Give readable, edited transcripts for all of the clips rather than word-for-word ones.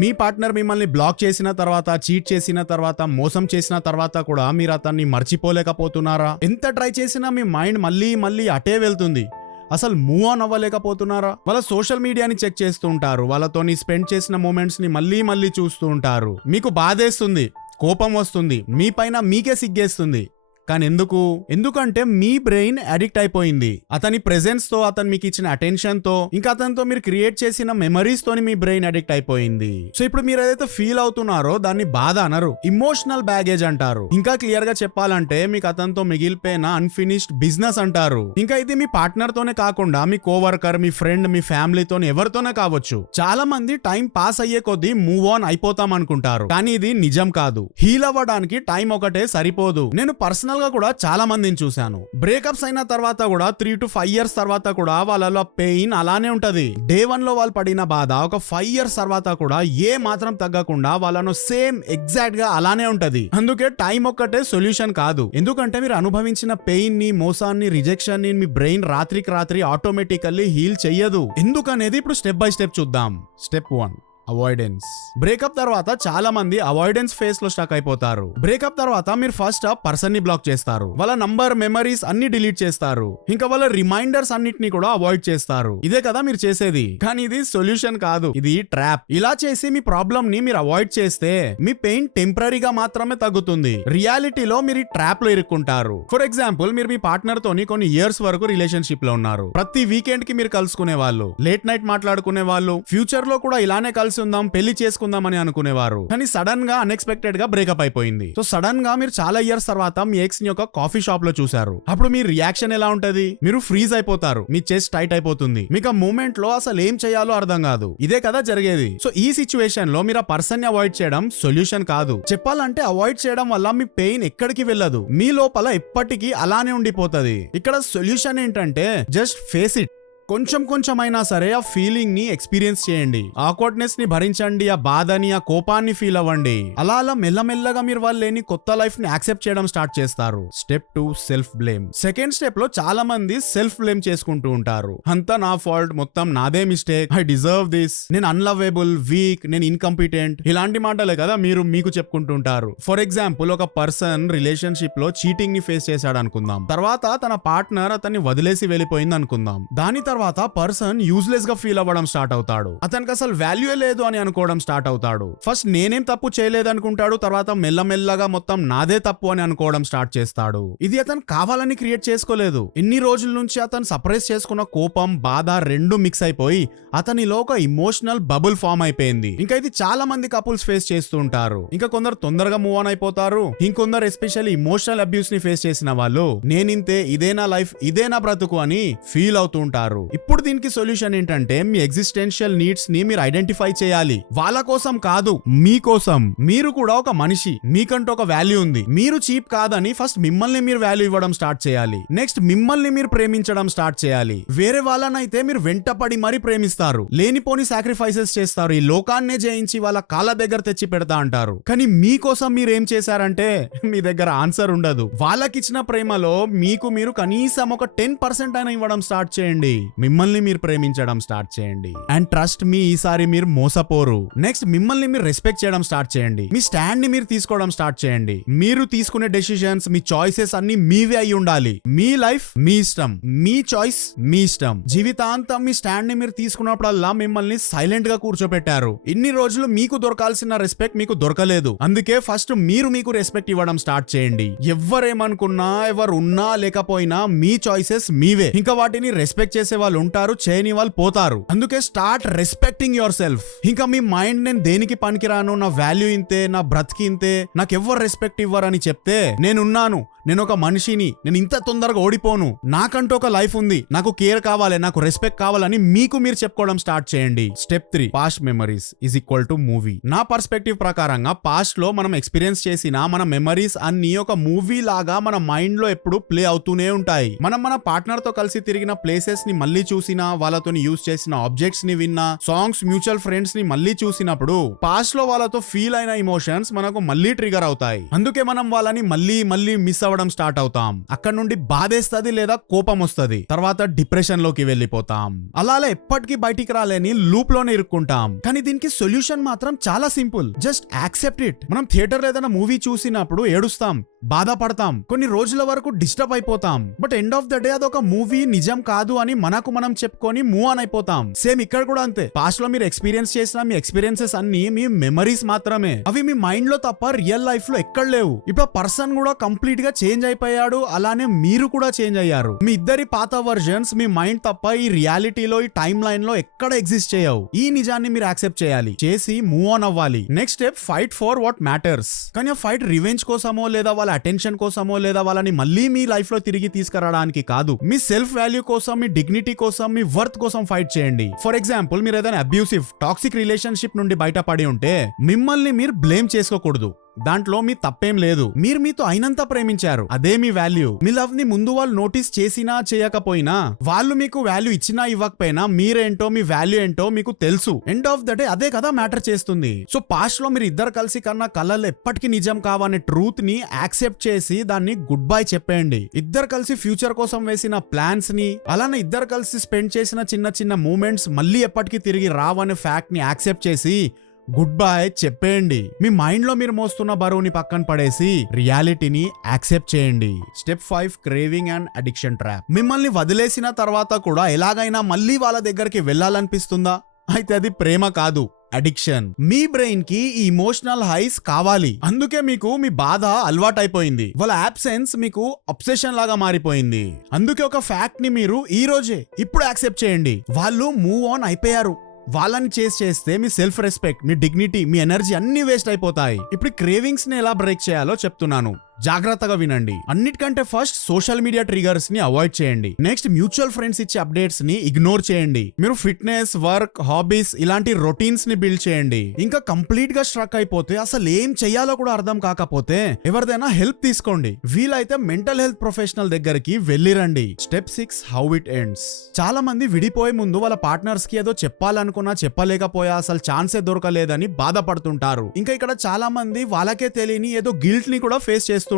మీ partner మిమ్మల్ని black చేసిన తర్వాత, చీట్ చేసిన తర్వాత, మోసం చేసిన తర్వాత కూడా మీరు అతన్ని మర్చిపోలేకపోతున్నారా? ఎంత ట్రై చేసినా మీ మైండ్ మళ్ళీ మళ్ళీ అటే వెళ్తుంది. అసలు మూవ్ ఆన్ అవ్వలేకపోతున్నారా? వాళ్ళ సోషల్ మీడియాని చెక్ చేస్తూ ఉంటారు, వాళ్ళతోని స్పెండ్ చేసిన మూమెంట్స్ ని మళ్ళీ మళ్ళీ చూస్తూ ఉంటారు. మీకు బాధేస్తుంది, కోపం వస్తుంది, మీ పైన మీకే సిగ్గేస్తుంది. కానీ ఎందుకంటే మీ బ్రెయిన్ అడిక్ట్ అయిపోయింది. అతని ప్రెజెన్స్ తో, అతను మీకు ఇచ్చిన అటెన్షన్ తో, ఇంకా అతనితో మీరు క్రియేట్ చేసిన మెమరీస్ తోని మీ బ్రెయిన్ అడిక్ట్ అయిపోయింది. సో ఇప్పుడు మీరు ఏదైతే ఫీల్ అవుతున్నారో దాన్ని బాధ అనరు, ఇమోషనల్ బ్యాగేజ్ అంటారు. ఇంకా క్లియర్ గా చెప్పాలంటే మీకు అతనితో మిగిలిపోయిన అన్ఫినిష్డ్ బిజినెస్ అంటారు. ఇంకా ఇది మీ పార్ట్నర్ తోనే కాకుండా మీ కోవర్కర్, మీ ఫ్రెండ్, మీ ఫ్యామిలీతో ఎవరితోనే కావచ్చు. చాలా మంది టైం పాస్ అయ్యే కొద్దీ మూవ్ ఆన్ అయిపోతాం అనుకుంటారు, కానీ ఇది నిజం కాదు. హీల్ అవ్వడానికి టైం ఒకటే సరిపోదు. నేను పర్సనల్ గా కూడా చాలా మందిని చూశాను. బ్రేకప్స్ అయిన తర్వాత కూడా 3 to 5 years తర్వాత కూడా వాళ్ళలో పెయిన్ అలానే ఉంటది. డే 1 లో వాళ్ళు పడిన బాధ ఒక 5 years తర్వాత కూడా ఏ మాత్రం తగ్గకుండా వాళ్ళను సేమ్ ఎగ్జాక్ట్ గా అలానే ఉంటది. అందుకే టైం ఒక్కటే సొల్యూషన్ కాదు. ఎందుకంటే మీరు అనుభవించిన పెయిన్ ని, మోసాన్ని, రిజెక్షన్ ని మీ బ్రెయిన్ రాత్రికి రాత్రి ఆటోమేటికల్లీ హీల్ చెయ్యదు. ఎందుకనేది ఇప్పుడు స్టెప్ బై స్టెప్ చూద్దాం. Step 1, avoidance. బ్రేకప్ తర్వాత చాలా మంది అవాయిడెన్స్ ఫేస్ లో స్టక్ అయిపోతారు. బ్రేకప్ తర్వాత మీరు ఫస్ట్ ఆ పర్సన్ ని బ్లాక్ చేస్తారు, వాళ్ళ నంబర్, మెమరీస్ అన్ని డిలీట్ చేస్తారు, ఇంకా వాళ్ళ రిమైండర్స్ అన్నిటిని కూడా అవాయిడ్ చేస్తారు. ఇదే కదా మీరు చేసేది. కానీ ఇది సొల్యూషన్ కాదు, ఇది ట్రాప్. ఇలా చేసి మీ ప్రాబ్లమ్ ని మీరు అవాయిడ్ చేస్తే మీ పెయిన్ టెంపరీగా మాత్రమే తగ్గుతుంది. రియాలిటీలో మీరు ఈ ట్రాప్ లో ఇరుక్కుంటారు. ఫర్ ఎగ్జాంపుల్, మీరు మీ పార్ట్నర్ తోని కొన్ని ఇయర్స్ వరకు రిలేషన్షిప్ లో ఉన్నారు. ప్రతి వీకెండ్ కి మీరు కలుసుకునే వాళ్ళు, లేట్ నైట్ మాట్లాడుకునే వాళ్ళు, ఫ్యూచర్ లో కూడా ఇలానే కలిసి ఉందాం, పెళ్లి చేసుకుందాం అని అనుకునేవారు. కానీ సడన్ గా అన్ఎక్స్పెక్టెడ్ గా బ్రేకప్ అయిపోయింది. సో సడన్ గా మీరు చాలా ఇయర్స్ తర్వాత మీ ఎక్స్ ని ఒక కాఫీ షాప్ లో చూసారు. అప్పుడు మీ రియాక్షన్ ఎలా ఉంటది? మీరు ఫ్రీజ్ అయిపోతారు, మీ చెస్ట్ టైట్ అయిపోతుంది, మీకు ఆ మూమెంట్ లో అసలు ఏం చేయాలో అర్థం కాదు. ఇదే కదా జరిగేది. సో ఈ సిచ్యువేషన్ లో మీరు ఆ పర్సన్ ని అవాయిడ్ చేయడం సొల్యూషన్ కాదు. చెప్పాలంటే అవాయిడ్ చేయడం వల్ల మీ పెయిన్ ఎక్కడికి వెళ్ళదు, మీ లోపల ఎప్పటికీ అలానే ఉండిపోతది. ఇక్కడ సొల్యూషన్ ఏంటంటే జస్ట్ ఫేస్ ఇట్. కొంచెమైనా సరే ఆ ఫీలింగ్ ని ఎక్స్పీరియన్స్ చేయండి, ఆక్వర్డ్నెస్ ని భరించండి, ఆ బాధని, ఆ కోపాన్ని ఫీల్ అవ్వండి. అలా మెల్లమెల్లగా మీరు వాళ్ళు లేని కొత్త లైఫ్ ని యాక్సెప్ట్ చేయడం స్టార్ట్ చేస్తారు. Step 2, self blame. Second step లో చాలా మంది సెల్ఫ్ బ్లేమ్ చేసుకుంటూ ఉంటారు. అంతా నా ఫాల్ట్, మొత్తం నాదే మిస్టేక్, ఐ డిజర్వ్ దిస్, నేను అన్లవబుల్, వీక్, నేను ఇన్కంపిటెంట్, ఇలాంటి మాటలే కదా మీరు మీకు చెప్పుకుంటూ ఉంటారు. ఫర్ ఎగ్జాంపుల్, ఒక పర్సన్ రిలేషన్షిప్ లో చీటింగ్ ని ఫేస్ చేశాడు అనుకుందాం. తర్వాత తన పార్ట్నర్ అతన్ని వదిలేసి వెళ్ళిపోయింది అనుకుందాం. దాని తర్వాత పర్సన్ యూజ్లెస్ గా ఫీల్ అవ్వడం స్టార్ట్ అవుతాడు. అతనికి అసలు వాల్యూ లేదు అని అనుకోవడం స్టార్ట్ అవుతాడు. ఫస్ట్ నేనేం తప్పు చేయలేదు అనుకుంటాడు, తర్వాత మెల్లమెల్లగా మొత్తం నాదే తప్పు అని అనుకోవడం స్టార్ట్ చేస్తాడు. ఇది అతను కావాలని క్రియేట్ చేసుకోలేదు. ఎన్ని రోజుల నుంచి అతను సప్రెస్ చేసుకున్న కోపం, బాధ రెండు మిక్స్ అయిపోయి అతనిలో ఒక ఇమోషనల్ బబుల్ ఫామ్ అయిపోయింది. ఇంకా ఇది చాలా మంది కపుల్స్ ఫేస్ చేస్తూ ఉంటారు. ఇంకా కొందరు తొందరగా మూవ్ ఆన్ అయిపోతారు, ఇంకొందరు ఎస్పెషల్లీ ఇమోషనల్ అబ్యూస్ ని ఫేస్ చేసిన వాళ్ళు నేనింతే, ఇదే నా లైఫ్, ఇదే నా బ్రతుకు అని ఫీల్ అవుతూ ఉంటారు. ఇప్పుడు దీనికి సొల్యూషన్ ఏంటంటే మీ ఎగ్జిస్టెన్షియల్ నీడ్స్ ని మీరు ఐడెంటిఫై చేయాలి. వాళ్ళ కోసం కాదు, మీకోసం. మీరు కూడా ఒక మనిషి, మీకంటూ ఒక వాల్యూ ఉంది. మీరు చీప్ కాదని ఫస్ట్ మిమ్మల్ని మీరు వాల్యూ ఇవ్వడం స్టార్ట్ చేయాలి. నెక్స్ట్ మిమ్మల్ని మీరు ప్రేమించడం స్టార్ట్ చేయాలి. వేరే వాళ్ళనైతే మీరు వెంటపడి మరీ ప్రేమిస్తారు, లేనిపోని సాక్రిఫైసెస్ చేస్తారు, ఈ లోకాన్నే జయించి వాళ్ళ కాళ్ళ దగ్గర తెచ్చి పెడతా అంటారు. కానీ మీకోసం మీరు ఏం చేశారంటే మీ దగ్గర ఆన్సర్ ఉండదు. వాళ్ళకిచ్చిన ప్రేమలో మీకు మీరు కనీసం ఒక 10% అయినా ఇవ్వడం స్టార్ట్ చేయండి. మిమ్మల్ని మీరు ప్రేమించడం స్టార్ట్ చేయండి. అండ్ ట్రస్ట్ మీ, ఈసారి మీరు మోసపోరు. నెక్స్ట్ మిమ్మల్ని మీరు రెస్పెక్ట్ చేయడం స్టార్ట్ చేయండి. మీ స్టాండ్ ని మీరు తీసుకోవడం స్టార్ట్ చేయండి. మీరు తీసుకునే డెసిషన్స్, మీ చాయిసెస్ అన్ని మీవే అయి ఉండాలి. మీ లైఫ్ మీ ఇష్టం, మీ చాయిస్ మీ ఇష్టం. జీవితాంతం మీ స్టాండ్ ని మీరు తీసుకున్నప్పుడల్లా మిమ్మల్ని సైలెంట్ గా కూర్చోపెట్టారు. ఇన్ని రోజులు మీకు దొరకాల్సిన రెస్పెక్ట్ మీకు దొరకలేదు. అందుకే ఫస్ట్ మీరు మీకు రెస్పెక్ట్ ఇవ్వడం స్టార్ట్ చేయండి. ఎవరేమనుకున్నా, ఎవరు ఉన్నా లేకపోయినా మీ చాయిసెస్ మీవే. ఇంకా వాటిని రెస్పెక్ట్ చేసే వాళ్ళు ఉంటారు, చేయని వాళ్ళు పోతారు. అందుకే స్టార్ట్ రెస్పెక్టింగ్ యువర్ సెల్ఫ్. ఇంకా మీ మైండ్ నేను దేనికి పనికిరాను, నా వాల్యూ ఇంతే, నా బ్రతికి ఇంతే, నాకు ఎవరు రెస్పెక్ట్ ఇవ్వరని చెప్తే నేనున్నాను, నేను ఒక మనిషిని, నేను ఇంత తొందరగా ఓడిపోను, నాకంటూ ఒక లైఫ్ ఉంది, నాకు కేర్ కావాలి, నాకు రెస్పెక్ట్ కావాలని మీకు మీరు చెప్పుకోవడం స్టార్ట్ చేయండి. Step 3, past memories is equal to movie. నా పర్స్పెక్టివ్ ప్రకారంగా పాస్ట్ లో మనం ఎక్స్పీరియన్స్ చేసిన మన మెమరీస్ అన్ని ఒక మూవీ లాగా మన మైండ్ లో ఎప్పుడు ప్లే అవుతూనే ఉంటాయి. మనం మన పార్ట్నర్ తో కలిసి తిరిగిన ప్లేసెస్ ని మళ్ళీ చూసినా, వాళ్ళతో యూజ్ చేసిన ఆబ్జెక్ట్స్ ని విన్నా, సాంగ్స్, మ్యూచువల్ ఫ్రెండ్స్ ని మళ్ళీ చూసినప్పుడు పాస్ట్ లో వాళ్ళతో ఫీల్ అయిన ఇమోషన్స్ మనకు మళ్ళీ ట్రిగర్ అవుతాయి. అందుకే మనం వాళ్ళని మళ్ళీ మిస్ అవ్వడం స్టార్ట్ అవుతాం. అక్కడ నుండి బాధేస్తది లేదా కోపం వస్తది. తర్వాత డిప్రెషన్ లోకి వెళ్ళిపోతాం. అలా ఎప్పటికీ బయటికి రాలేని లూప్ లోనే ఇరుక్కుంటాం. కానీ దీనికి సొల్యూషన్ మాత్రం చాలా సింపుల్. Just accept it. మనం థియేటర్ ఏదైనా మూవీ చూసినప్పుడు ఏడుస్తాం, బాధపడతాం, కొన్ని రోజుల వరకు డిస్టర్బ్ అయిపోతాం. But end of the day అదొక మూవీ నిజం కాదు అని మనకు మనం చెప్పుకొని మూవ్ ఆన్ అయిపోతాం. సేమ్ ఇక్కడ కూడా అంతే. పాస్ట్ లో మీరు ఎక్స్పీరియన్స్ చేసిన మీ ఎక్స్పీరియన్సెస్ అన్ని మీ మెమరీస్ మాత్రమే. అవి మీ మైండ్ లో తప్ప రియల్ లైఫ్ లో ఎక్కడ లేవు. ఇప్పుడు ఆ పర్సన్ కూడా కంప్లీట్ గా చేంజ్ అయిపోయాడు, అలానే మీరు కూడా చేంజ్ అయ్యారు. మీ ఇద్దరి పాత వర్జన్స్ మీ మైండ్ తప్ప ఈ రియాలిటీలో ఈ టైమ్ లైన్ లో ఎక్కడ ఎగ్జిస్ట్ చేయవు. ఈ నిజాన్ని మీరు యాక్సెప్ట్ చేయాలి, చేసి మూవ్ ఆన్ అవ్వాలి. Next step, fight for what matters. కానీ ఆ ఫైట్ రివెంజ్ కోసమో లేదా వాళ్ళ అటెన్షన్ కోసమో లేదా వాళ్ళని మళ్ళీ మీ లైఫ్ లో తిరిగి తీసుకురావడానికి కాదు. మీ సెల్ఫ్ వాల్యూ కోసం, మీ డిగ్నిటీ కోసం, మీ వర్త్ కోసం ఫైట్ చేయండి. ఫర్ ఎగ్జాంపుల్, మీరు ఏదైనా అబ్యూసివ్ టాక్సిక్ రిలేషన్షిప్ నుండి బయటపడి ఉంటే మిమ్మల్ని మీరు బ్లేమ్ చేసుకోకూడదు. దాంట్లో మీ తప్పేం లేదు. మీరు మీతో అయినంత ప్రేమించారు, అదే మీ వాల్యూ. మీ లవ్ ని ముందు వాళ్ళు నోటీస్ చేసినా చేయకపోయినా, వాళ్ళు మీకు వాల్యూ ఇచ్చినా ఇవ్వకపోయినా, మీరేంటో మీ వాల్యూ ఏంటో మీకు తెలుసు. ఎండ్ ఆఫ్ ద డే అదే కదా మ్యాటర్ చేస్తుంది. సో పాస్ట్ లో మీరు ఇద్దరు కలిసి కన్నా కలలు ఎప్పటికీ నిజం కావనే ట్రూత్ ని యాక్సెప్ట్ చేసి దాన్ని గుడ్ బై చెప్పేయండి. ఇద్దరు కలిసి ఫ్యూచర్ కోసం వేసిన ప్లాన్స్ ని, అలానే ఇద్దరు కలిసి స్పెండ్ చేసిన చిన్న చిన్న మూమెంట్స్ మళ్ళీ ఎప్పటికీ తిరిగి రావనే ఫ్యాక్ట్ ని యాక్సెప్ట్ చేసి గుడ్ బై చెప్పేయండి. మీ మైండ్ లో మీరు మోస్తున్న బరువుని పక్కన పడేసి రియాలిటీని యాక్సెప్ట్ చేయండి. Step 5, craving and addiction trap. మిమ్మల్ని వదిలేసిన తర్వాత కూడా ఎలాగైనా మళ్ళీ వాళ్ళ దగ్గరికి వెళ్ళాలనిపిస్తుందా? అయితే అది ప్రేమ కాదు, అడిక్షన్. మీ బ్రెయిన్ కి ఈ ఇమోషనల్ హైస్ కావాలి. అందుకే మీకు మీ బాధ అలవాటైపోయింది. వాళ్ళ అబ్సెన్స్ మీకు అబ్సెషన్ లాగా మారిపోయింది. అందుకే ఒక ఫ్యాక్ట్ ని మీరు ఈ రోజే ఇప్పుడు యాక్సెప్ట్ చేయండి. వాళ్ళు మూవ్ ఆన్ అయిపోయారు. వాళ్ళని చేస్తే మీ సెల్ఫ్ రెస్పెక్ట్, మీ డిగ్నిటీ, మీ ఎనర్జీ అన్ని వేస్ట్ అయిపోతాయి. ఇప్పుడు క్రేవింగ్స్ ని ఎలా బ్రేక్ చేయాలో చెప్తున్నాను, జాగ్రత్తగా వినండి. అన్నిటికంటే ఫస్ట్ సోషల్ మీడియా ట్రిగర్స్ ని అవాయిడ్ చేయండి. నెక్స్ట్ మ్యూచువల్ ఫ్రెండ్స్ ఇచ్చే అప్డేట్స్ ని ఇగ్నోర్ చేయండి. మీరు ఫిట్నెస్, వర్క్, హాబీస్ ఇలాంటి రొటీన్స్ ని బిల్డ్ చేయండి. ఇంకా కంప్లీట్ గా స్ట్రక్ అయిపోతే, అసలు ఏం చెయ్యాలో కూడా అర్థం కాకపోతే ఎవరిదైనా హెల్ప్ తీసుకోండి. వీలైతే మెంటల్ హెల్త్ ప్రొఫెషనల్ దగ్గరికి వెళ్ళిరండి. Step 6, how it ends. చాలా మంది విడిపోయే ముందు వాళ్ళ పార్ట్నర్స్ కి ఏదో చెప్పాలనుకున్నా చెప్పలేకపోయా, అసలు ఛాన్సే దొరకలేదని బాధపడుతుంటారు. ఇంకా ఇక్కడ చాలా మంది వాళ్ళకే తెలియని ఏదో గిల్ట్ ని కూడా ఫేస్ చేస్తారు.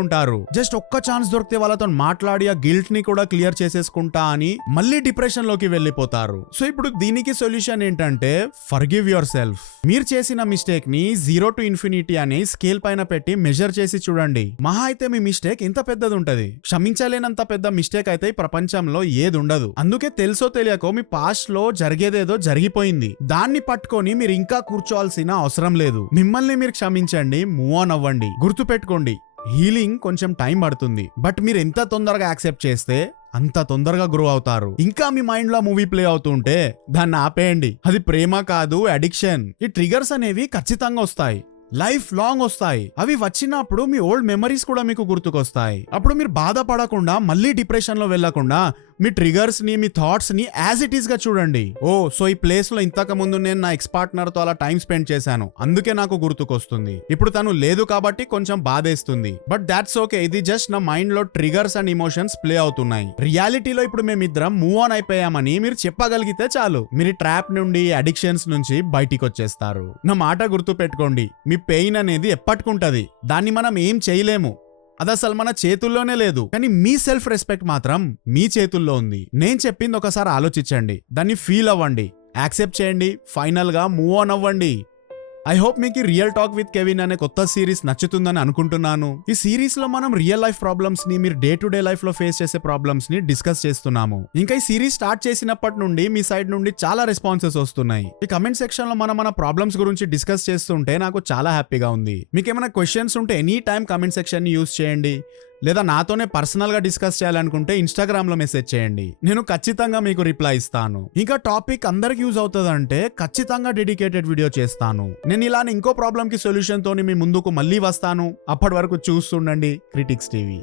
జస్ట్ ఒక్క ఛాన్స్ దొరికితే వాళ్ళతో మాట్లాడి ఆ గిల్ట్ ని కూడా క్లియర్ చేసేసుకుంటా అని మళ్ళీ డిప్రెషన్ లోకి వెళ్ళిపోతారు. సో ఇప్పుడు దీనికి సొల్యూషన్ ఏంటంటే, ఫర్గివ్ యువర్ సెల్ఫ్. మీరు చేసిన మిస్టేక్ ని 0 to infinity అని స్కేల్ పైన పెట్టి మెజర్ చేసి చూడండి. మహా అయితే మీ మిస్టేక్ ఇంత పెద్దది ఉంటది. క్షమించలేనంత పెద్ద మిస్టేక్ అయితే ఈ ప్రపంచంలో ఏది ఉండదు. అందుకే తెలుసో తెలియకో మీ పాస్ట్ లో జరిగేదేదో జరిగిపోయింది. దాన్ని పట్టుకొని మీరు ఇంకా కూర్చోవాల్సిన అవసరం లేదు. మిమ్మల్ని మీరు క్షమించండి, మూవ్ ఆన్ అవ్వండి. గుర్తు పెట్టుకోండి, హీలింగ్ కొంచెం టైం పడుతుంది. బట్ మీరు ఎంత తొందరగా యాక్సెప్ట్ చేస్తే అంత తొందరగా గ్రో అవుతారు. ఇంకా మీ మైండ్ లో మూవీ ప్లే అవుతుంటే దాన్ని ఆపేయండి. అది ప్రేమ కాదు, అడిక్షన్. ఈ ట్రిగర్స్ అనేవి ఖచ్చితంగా వస్తాయి, లైఫ్ లాంగ్ వస్తాయి. అవి వచ్చినప్పుడు మీ ఓల్డ్ మెమరీస్ కూడా మీకు గుర్తుకొస్తాయి. అప్పుడు మీరు బాధపడకుండా, మళ్ళీ డిప్రెషన్ లో వెళ్లకుండా మీ ట్రిగర్స్ ని, మీ థాట్స్ ని యాజ్ ఇట్ ఈస్ గా చూడండి. ఓ, సో ఈ ప్లేస్ లో ఇంతకు ముందు నేను నా ఎక్స్ పార్ట్నర్ తో అలా టైం స్పెండ్ చేశాను, అందుకే నాకు గుర్తుకొస్తుంది. ఇప్పుడు తను లేదు కాబట్టి కొంచెం బాధేస్తుంది. But that's okay. ఇది జస్ట్ నా మైండ్ లో ట్రిగర్స్ అండ్ ఇమోషన్స్ ప్లే అవుతున్నాయి. రియాలిటీలో ఇప్పుడు మేమిద్దరం మూవ్ ఆన్ అయిపోయామని మీరు చెప్పగలిగితే చాలు. మీరు ట్రాప్ నుండి, అడిక్షన్స్ నుంచి బయటికి వచ్చేస్తారు. నా మాట గుర్తు పెట్టుకోండి, మీ పెయిన్ అనేది ఎప్పటికుంటది. దాన్ని మనం ఏం చేయలేము, అది అసలు మన చేతుల్లోనే లేదు. కానీ మీ సెల్ఫ్ రెస్పెక్ట్ మాత్రం మీ చేతుల్లో ఉంది. నేను చెప్పింది ఒకసారి ఆలోచించండి, దాన్ని ఫీల్ అవ్వండి, యాక్సెప్ట్ చేయండి, ఫైనల్ గా మూవ్ ఆన్ అవ్వండి. ఐ హోప్ మీకు రియల్ టాక్ విత్ కెవిన్ అనే కొత్త సిరీస్ నచ్చుతుందని అనుకుంటున్నాను. ఈ సిరీస్ లో మనం రియల్ లైఫ్ ప్రాబ్లమ్స్ ని, మీరు డే టు డే లైఫ్ లో ఫేస్ చేసే ప్రాబ్లమ్స్ ని డిస్కస్ చేస్తున్నాము. ఇంకా ఈ సిరీస్ స్టార్ట్ చేసినప్పటి నుండి మీ సైడ్ నుండి చాలా రెస్పాన్సెస్ వస్తున్నాయి. ఈ కమెంట్ సెక్షన్ లో మన ప్రాబ్లమ్స్ గురించి డిస్కస్ చేస్తుంటే నాకు చాలా హ్యాపీగా ఉంది. మీకు ఏమైనా క్వశ్చన్స్ ఉంటే ఎనీ టైం కమెంట్ సెక్షన్ ని యూజ్ చేయండి. లేదా నాతోనే పర్సనల్ గా డిస్కస్ చేయాలనుకుంటే ఇన్స్టాగ్రామ్ లో మెసేజ్ చేయండి, నేను ఖచ్చితంగా మీకు రిప్లై ఇస్తాను. ఇంకా టాపిక్ అందరికి యూజ్ అవుతుందంటే ఖచ్చితంగా డెడికేటెడ్ వీడియో చేస్తాను. నేను ఇలానే ఇంకో ప్రాబ్లం కి సొల్యూషన్ తోని మీ ముందుకు మళ్ళీ వస్తాను. అప్పటి వరకు చూస్తుండండి క్రిటిక్స్ టీవీ.